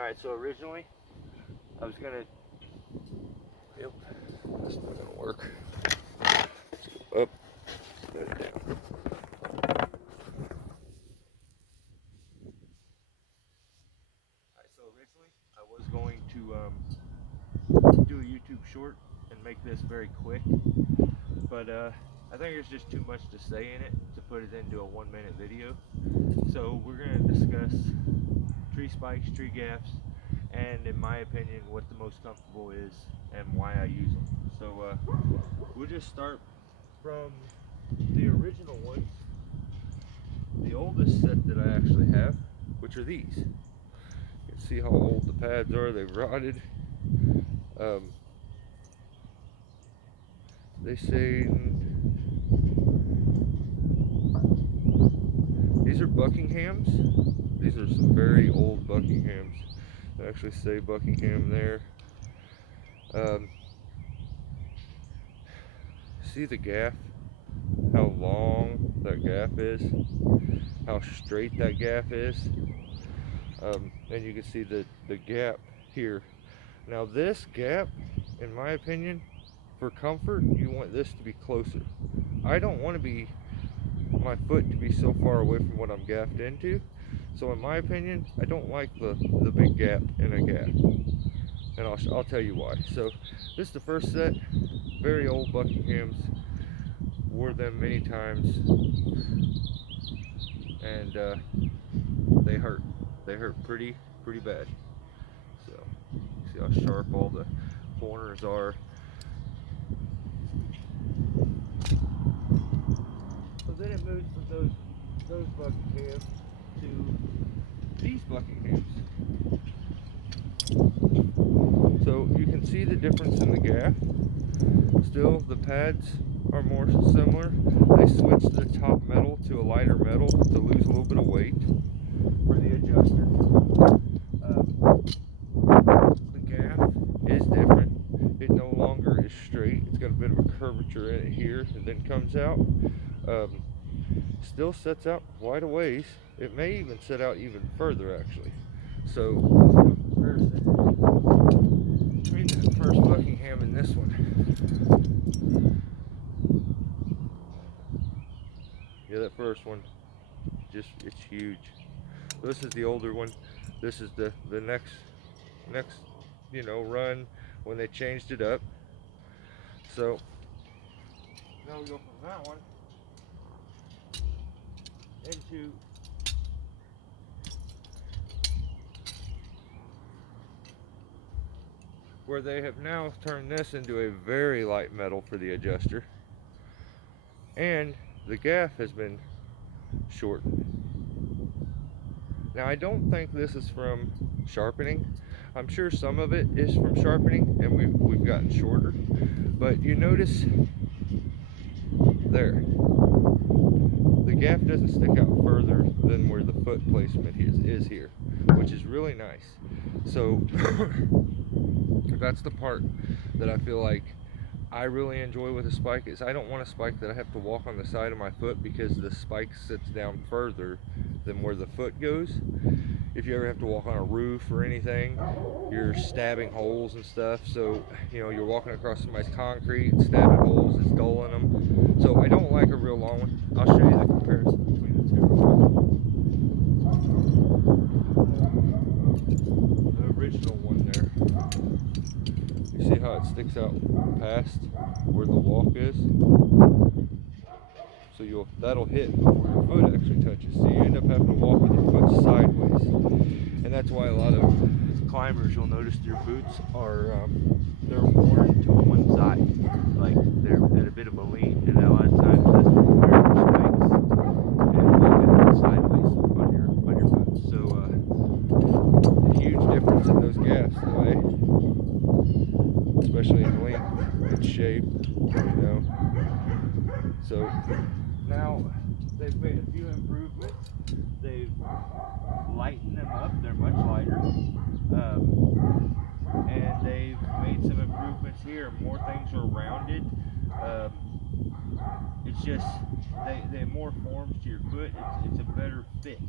Alright, so originally I was gonna, Yep, that's not gonna work. Up, put it down. Alright, so originally I was going to do a YouTube short and make this very quick, but I think there's just too much to say in it to put it into a 1-minute video. So we're gonna discuss tree spikes, tree gaffs, and in my opinion what the most comfortable is and why I use them. So we'll just start from the original ones, the oldest set that I actually have, which are these. You can see how old the pads are. They've rotted. They say these are Buckinghams. These are some very old Buckinghams. They actually say Buckingham there. See the gaff? How long that gaff is? How straight that gaff is? And you can see the gap here. Now this gap, in my opinion, for comfort, you want this to be closer. I don't want my foot to be so far away from what I'm gaffed into. So in my opinion, I don't like the big gap in a gaff. And I'll tell you why. So this is the first set, very old Buckinghams. Wore them many times, and they hurt. They hurt pretty bad. So you see how sharp all the corners are. So then it moves from those Buckinghams to these Buckinghams. So you can see the difference in the gaff. Still, the pads are more similar. They switched the top metal to a lighter metal to lose a little bit of weight for the adjuster. The gaff is different. It no longer is straight. It's got a bit of a curvature in it here and then comes out. Still sets out quite a ways. It may even set out even further actually. So let's do a comparison between that first Buckingham and this one. Yeah, that first one, it's huge. This is the older one. This is the next run when they changed it up. So now we go from that one into where they have now turned this into a very light metal for the adjuster, and the gaff has been shortened. Now I don't think this is from sharpening. I'm sure some of it is from sharpening and we've gotten shorter, but you notice there, the gaff doesn't stick out further than where the foot placement is here, which is really nice. So that's the part that I feel like I really enjoy with a spike, is I don't want a spike that I have to walk on the side of my foot because the spike sits down further than where the foot goes. If you ever have to walk on a roof or anything, you're stabbing holes and stuff. So, you're walking across somebody's concrete, stabbing holes, it's dulling them. So I don't like a real long one. I'll show you the comparison between the two. The original one there. You see how it sticks out past where the walk is? So that'll hit before your foot actually touches. So you end up having to walk with your foot sideways. And that's why a lot of climbers, you'll notice their boots are they're worn to one side. Like they're at a bit of a lean, and a lot of times that's from wearing your spikes and walking sideways on your boots. So a huge difference in those gaffs, though, eh? Especially in length and shape, So now they've made a few improvements. They've lightened them up. They're much lighter. And they've made some improvements here. More things are rounded. It's just, they have more forms to your foot. It's a better fit.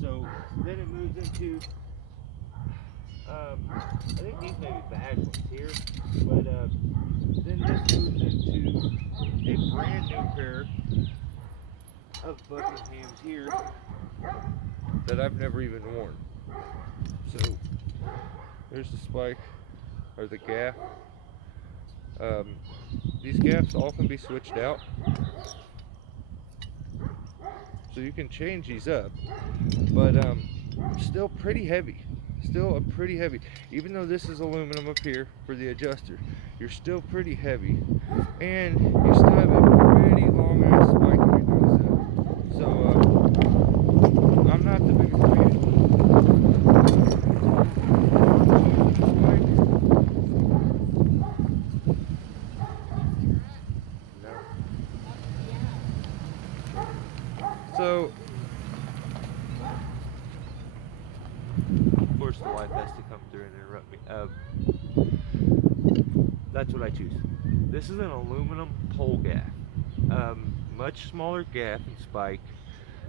So then it moves into I think these may be bad ones here, but then this moves into a brand new pair of Buckinghams here that I've never even worn. So there's the spike, or the gaff. These gaffs all can be switched out, so you can change these up, but still pretty heavy. Still a pretty heavy. Even though this is aluminum up here for the adjuster, you're still pretty heavy, and you still have a pretty long ass spike if you notice that. So I'm not the biggest fan. No. So, of course, the wife has to come through and interrupt me. That's what I choose. This is an aluminum pole gaff. Much smaller gaff and spike.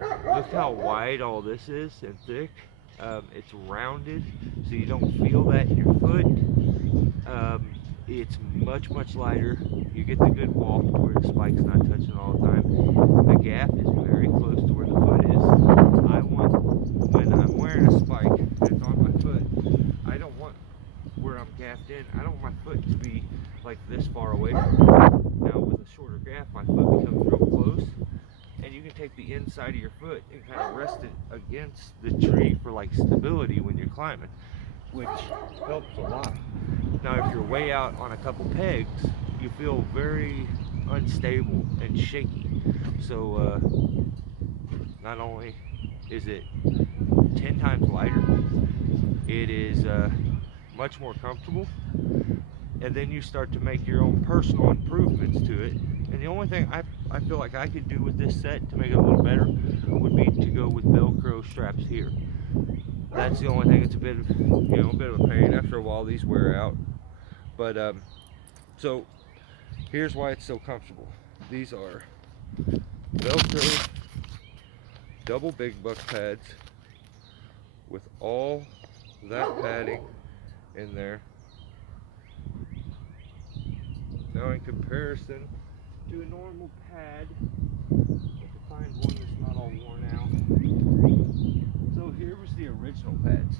Look how wide all this is and thick. It's rounded, so you don't feel that in your foot. It's much lighter. You get the good walk to where the spike's not touching all the time. The gaff is very close to where the foot is. When I'm wearing a spike that's on my foot, I don't want where I'm gaffed in, I don't want my foot to be like this far away from me. Now with a shorter gaff, my foot becomes real close, and you can take the inside of your foot and kind of rest it against the tree for like stability when you're climbing, which helps a lot. Now if you're way out on a couple pegs, you feel very unstable and shaky. So not only is it 10 times lighter, it is much more comfortable, and then you start to make your own personal improvements to it. And the only thing I feel like I could do with this set to make it a little better would be to go with Velcro straps here. That's the only thing. It's a bit of, a bit of a pain. After a while these wear out, but so here's why it's so comfortable. These are Velcro double big buck pads with all that padding in there. Now in comparison to a normal pad, I have to find one that's not all worn out. So here was the original pads.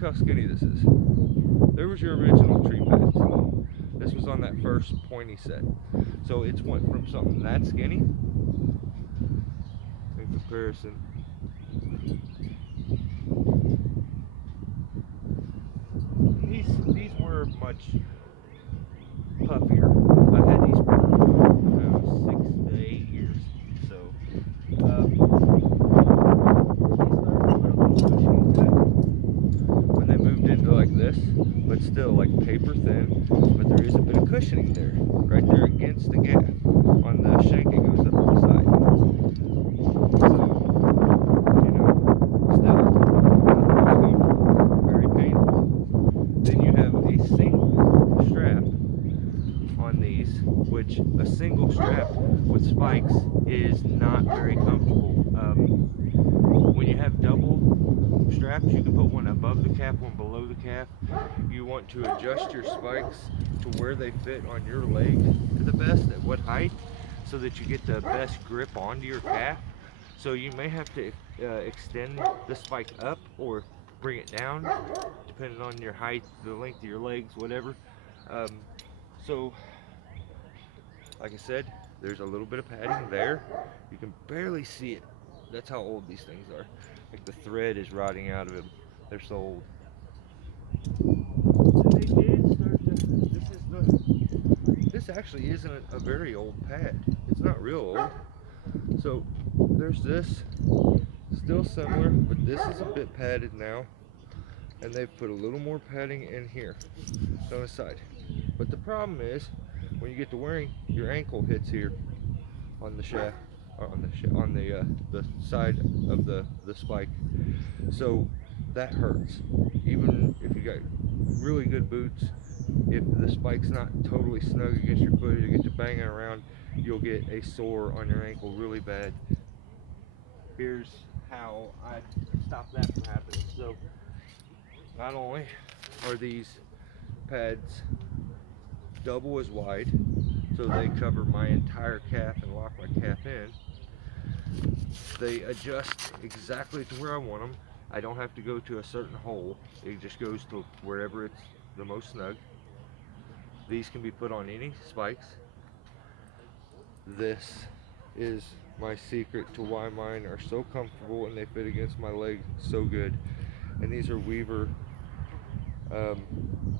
Look how skinny this is. There was your original tree pads. This was on that first pointy set. So it's went from something that skinny in comparison. These were much puffier. I've had these for about 6 to 8 years. So when they moved into like this, but still like paper thin, but there is a bit of cushioning there, right there against the gaff on the shank it goes up on the side. So, still not the most comfortable, very painful. Then you have a single strap on these, which a single strap with spikes is not very comfortable. When you have double straps, you can put one above the calf, one below the calf. You want to adjust your spikes to where they fit on your leg to the best, at what height, so that you get the best grip onto your calf. So you may have to extend the spike up or bring it down, depending on your height, the length of your legs, whatever. So, like I said, there's a little bit of padding there. You can barely see it. That's how old these things are. Like the thread is rotting out of them. They're so old. And they did start to, this actually isn't a very old pad. It's not real old. So there's this, still similar, but this is a bit padded now. And they've put a little more padding in here on the side. But the problem is, when you get to wearing, your ankle hits here on the shaft, or on the side of the spike. So that hurts. Even if you got really good boots, if the spike's not totally snug against your foot, you get to banging around, you'll get a sore on your ankle really bad. Here's how I stop that from happening. So not only are these pads double as wide, so they cover my entire calf and lock my calf in. They adjust exactly to where I want them. I don't have to go to a certain hole. It just goes to wherever it's the most snug. These can be put on any spikes. This is my secret to why mine are so comfortable and they fit against my leg so good. And these are Weaver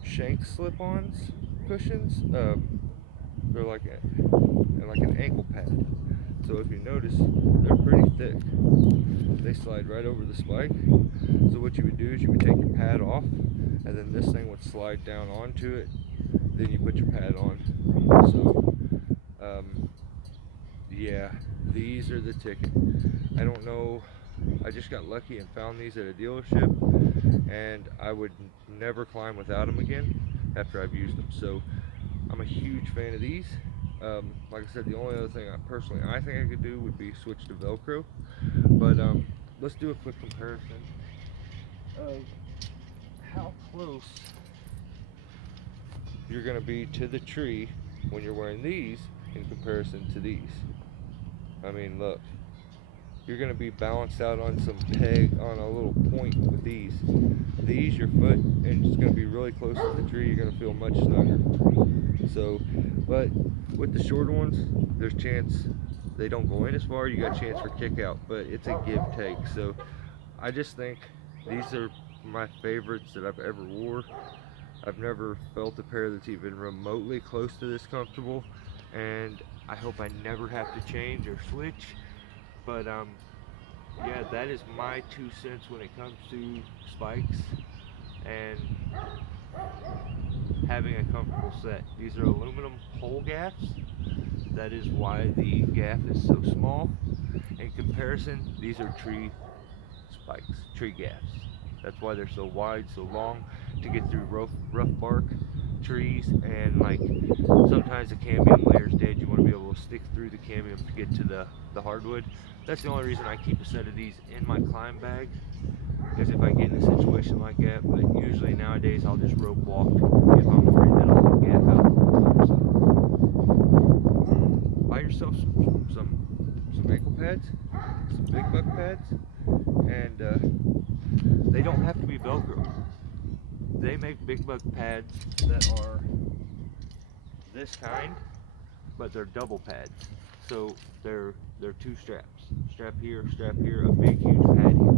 shank slip-ons cushions. They're like an ankle pad. So if you notice, they're pretty thick. They slide right over the spike. So what you would do is you would take your pad off, and then this thing would slide down onto it. Then you put your pad on. So yeah, these are the ticket. I don't know. I just got lucky and found these at a dealership, and I would never climb without them again after I've used them. So I'm a huge fan of these. Like I said, the only other thing I think I could do would be switch to Velcro. But let's do a quick comparison of how close you're going to be to the tree when you're wearing these in comparison to these. I mean, look, you're going to be balanced out on some peg, on a little point with these. These, your foot, and it's going to be really close to the tree. You're going to feel much snugger. So, but with the shorter ones, there's chance they don't go in as far. You got a chance for kick out, but it's a give take. So I just think these are my favorites that I've ever wore. I've never felt a pair that's even remotely close to this comfortable, and I hope I never have to change or switch. But yeah, that is my 2 cents when it comes to spikes and having a comfortable set. These are aluminum pole gaffs. That is why the gaff is so small. In comparison, these are tree spikes, tree gaffs. That's why they're so wide, so long, to get through rough bark trees, and like sometimes the cambium layer's dead. You want to be able to stick through the cambium to get to the hardwood. That's the only reason I keep a set of these in my climb bag, is if I get in a situation like that. But usually nowadays I'll just rope walk if I'm worried that I'll gaff out. So buy yourself some ankle pads, some big buck pads, and they don't have to be Velcro. They make big buck pads that are this kind, but they're double pads. So they're two straps. Strap here, a big huge pad here.